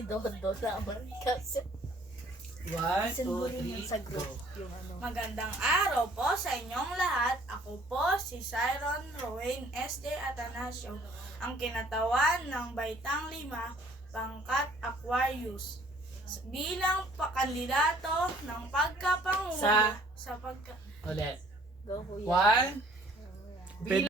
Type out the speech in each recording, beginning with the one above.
si Dodo naman kasi 1, 2, sinbulin 3, sa group go. yung ano. Magandang araw po sa inyong lahat. Ako po si Siron Rowain S.D. Atanasio, ang kinatawan ng Baitang 5, pangkat Aquarius. Bilang kandidato ng pagkapangulo sa Ulit. Go kuya. 1. Bilang.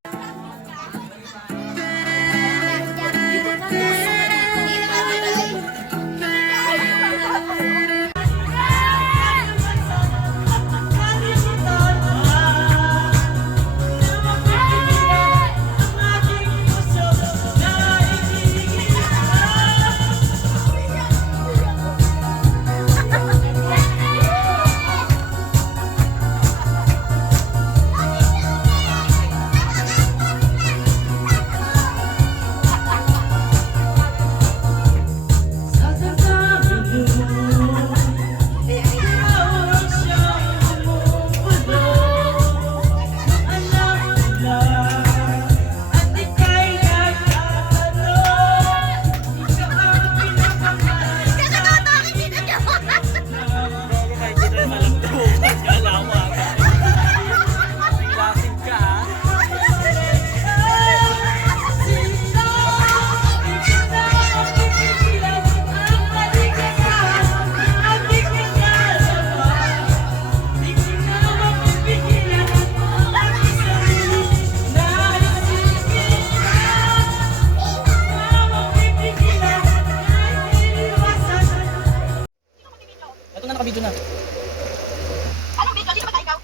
Ito na naka-video na. Anong video? Hindi ba ikaw?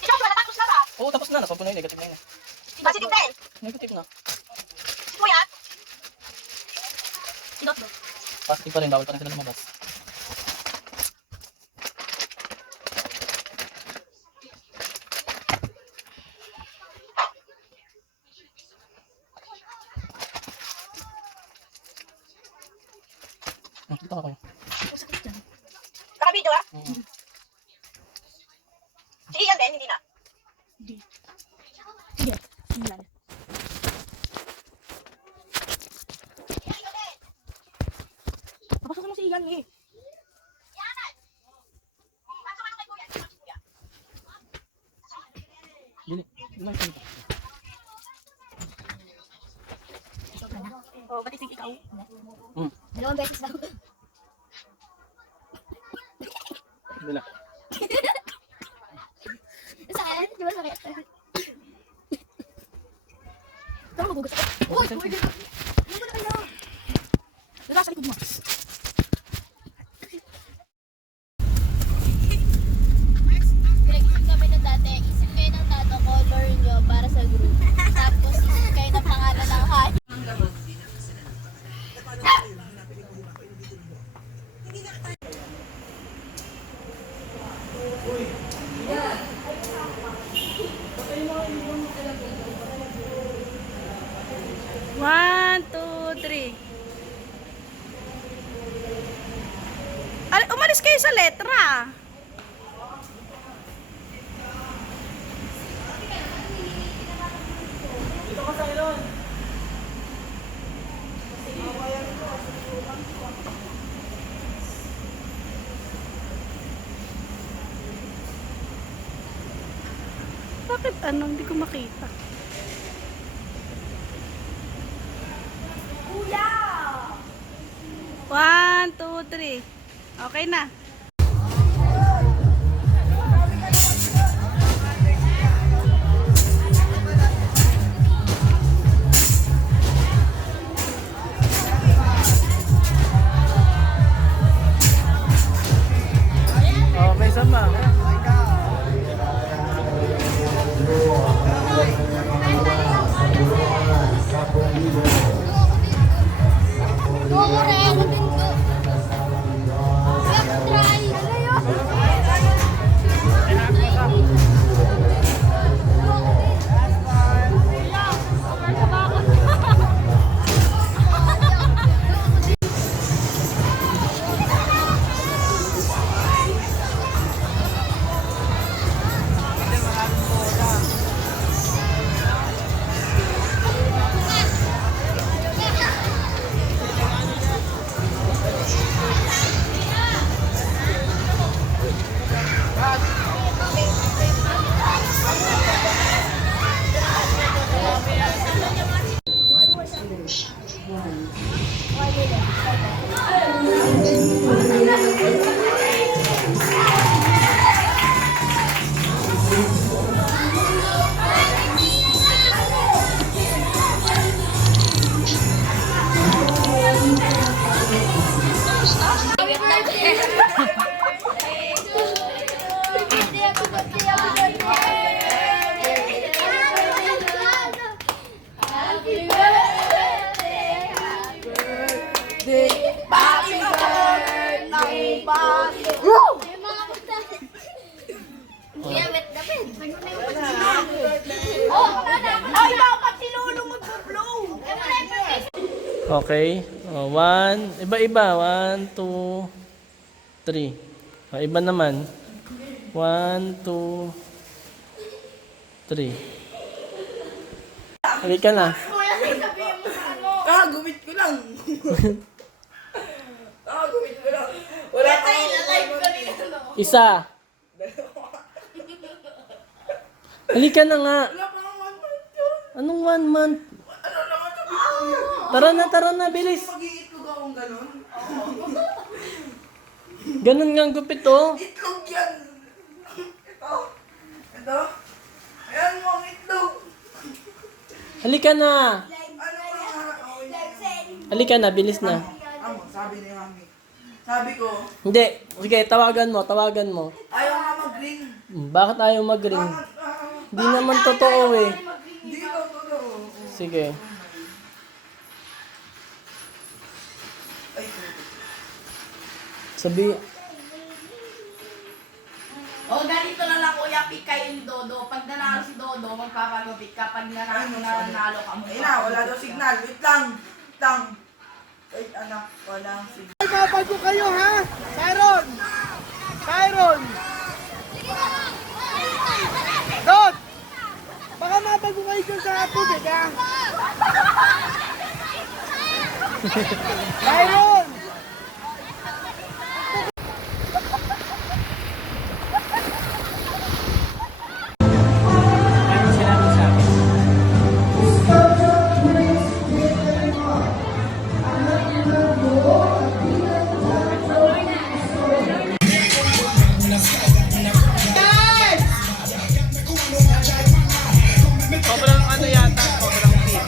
Ikaw wala tapos na ba? Oo, tapos na. Nasolve ko na yun. Negative na yun. Positive din. Negative na. Si Kuya? Sinot mo. Positive pa rin. Bawal pa rin sila lumabas. Dito ka kayo. Naka-video ah? Si Ian din, hindi na. Hindi. Sige. Hindi lang. Papasok mo si Ian eh. Ian! Pasok ano kay Kuya? Si Kuya. Dili. Dili lang sila. Oh, ba't isig ikaw? Dalawang beses daw. Dili lang. Saan? Di ba sakit? Saan mo gugas? Uy! Uy! Hindi mo na kayo! Dala sa likod mo. Pinag-isip kami ng dati, isip kayo ng tato color nyo para sa group. Tapos isip kayo ng pangalan ng hayop. One, two, three. Umalis kayo sa letra. Dito ka sa ilon. Bakit ano? Hindi ko makita. Kuya! 1, 2, 3. Okay na. Okay, sama. Oo, Ren. Kuya, Kuya, wet na pin. Ay, dapat si Lolo mag-blow. Okay. One. Iba-iba. 1, 2, 3. Iba naman. 1, 2, 3. Halika na. Gumit ko lang. Gumit ko lang. Wala tayo live ko nito. Isa. Halika na nga. Wala pa nga 1 month yun. Anong 1 month? Ano naman sabi ko? Tara na, bilis. Mag-iitlog akong ganun. Ganun nga ang gupit, oh. Itlog yan. Ito. Ito. Ayan mo ang itlog. Halika na. Ano nga? Halika na, bilis na. Amo, sabi ni Mami. Sabi ko, Hindi. Sige, tawagan mo. ayaw nga mag-ring. Bakit ayaw mag-ring? Hindi naman totoo eh. Hindi ko totoo. Sige. Ay, Sabi, O, ganito na lang, Kuya, pick kayo ni Dodo. Pag nanalo si Dodo, magpapagupit ka. Pag nanalo ka mo. ay na, wala daw signal. Wait lang. Wait, anak, walang signal. Mapago kayo ha? Tyron! Tyron! Dot! Baka mapago kayo dyan sa tubig ha? Tyron! sobrang ano yata, sobrang fit.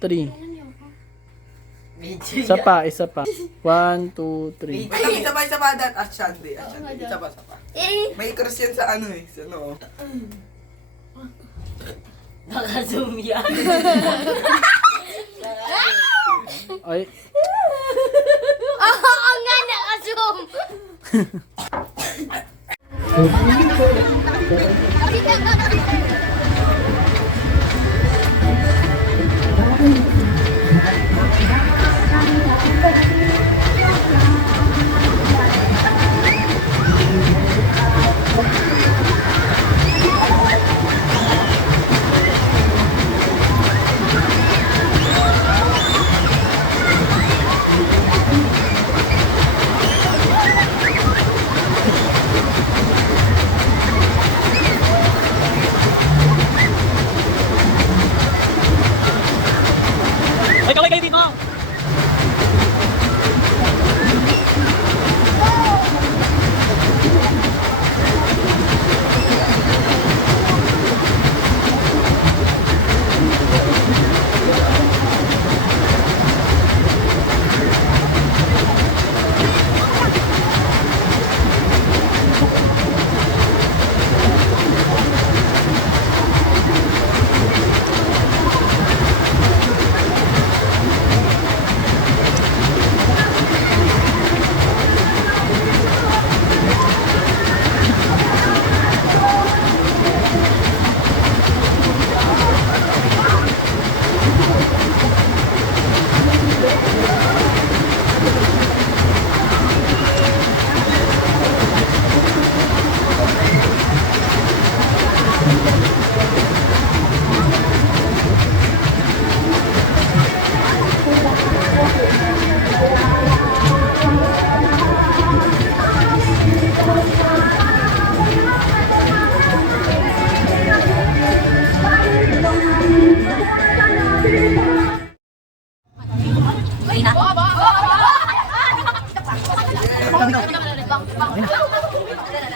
Three. Isa pa. 1, 2, 3. Wait, isa pa, that action day. Isa pa. May cross yan sa ano eh. Sa noo. Naka-zoom yan. Ay, Oo nga, naka-zoom. ay kaway kayo dito.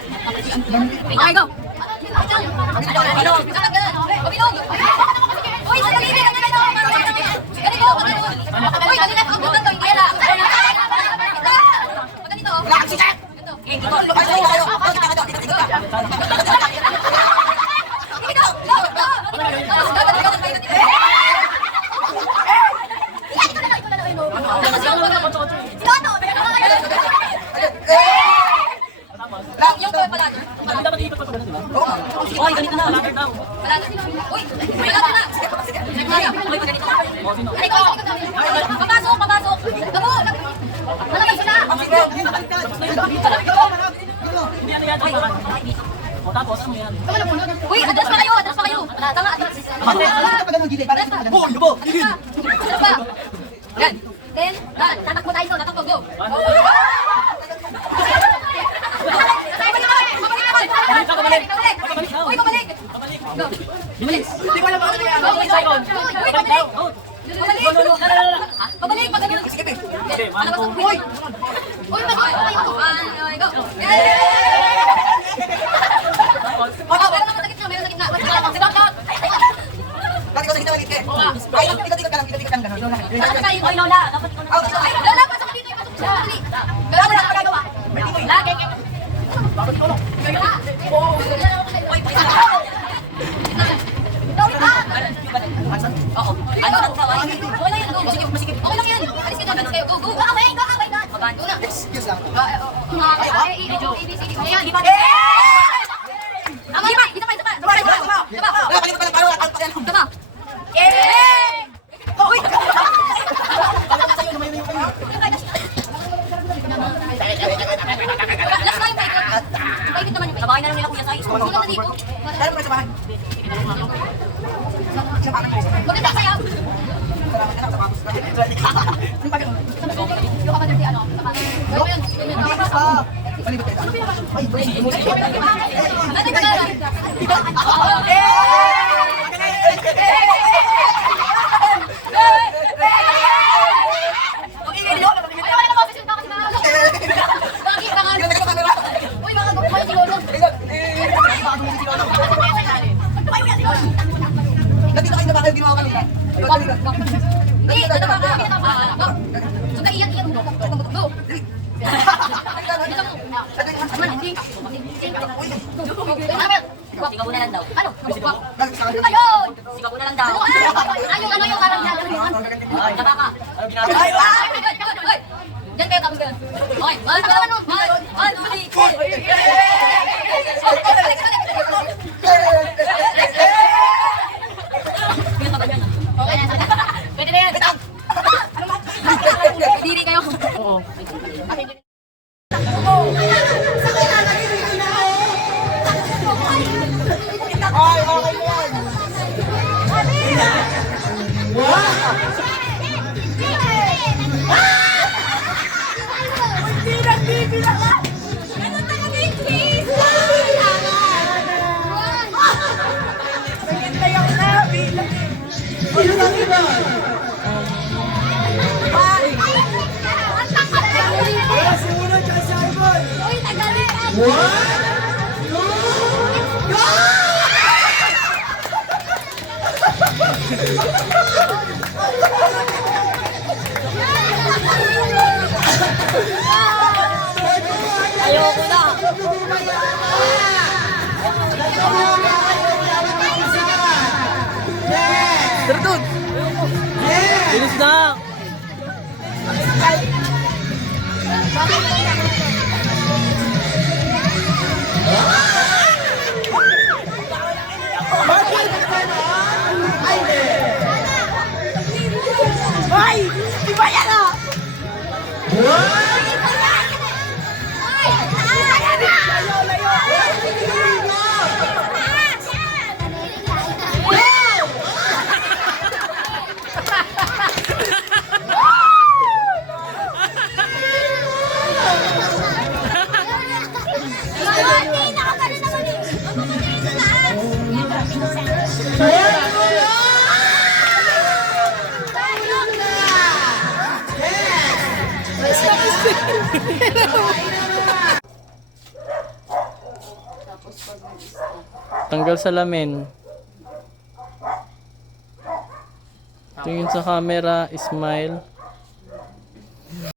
Okay, go. Kabilog. Kabilog. Uy, sa dalili ka na ito. Ganito. Uy, kanina ko bukan to, hindi na. Ganito. Wala kasi siya. Ito. Ito. Oy, ganito na. Wala na. Uy, wala na. Uy, ganito na. Papasok, papasok. Gabo, malabas na. Uy, atras pa kayo, atras pa kayo. Tama, atras. Sino ba? Yan. Then, tatakbo tayo, tatakbo, go. Uy, pabalik! Go. Bilis! Hindi ko alam ano yan. Uy, pabalik! Pabalik! Pabalik! Sige, pe. Uy! Uy, pabalik! Go! Meron naman sa gitna, meron sa gitna. Stop, stop! Bakit ko sa gitna ulit eh? Ay, ikot-ikot ka lang, ikot-ikot ka lang. Gano'n. Uy, Lola! Dapat ikaw na. Lola, pasok ka dito, pasok ka dito. Lola, wala ka magagawa. Lagi. Oo. Ano lang ka? Wala yan. Go. Sige. Okay lang yan. Alis ka dyan. Go. Go. Go away. Mabando na. Excuse lang. Ayan. Tama. Dito pa. Tama. Kalimut ka lang, paano? Tama. Uy! Talagang sa'yo, lumayo na yung kayo. Last time, paikot naman yung kabahay na lang nila kuya sa isko. Sino na dito? Tayo muna sa bahay. Maganda kaya? Yung kapatid si ano? Gawin mo yun. Palibot kayo. Ay, Ano yung kanala? Uy, mga gagawin si Lolo. Nandito kayo na ba kayo ginawa kanina? Hindi, tataba ka. So, iyan mo. Go. Sigaw mo na lang daw. Ano? Ano ba yun? Sigaw mo na lang daw. Ano yung karang dyan? Taba ka. Diyan kayo tapos ganun. Okay. Pwede na yan. Diri kayo. Oo. Ay, okay na yan. Ayoko na. Terdun! Bilis na! Ay! Di ba yan ah? Tanggal salamin. Tingin sa camera, smile.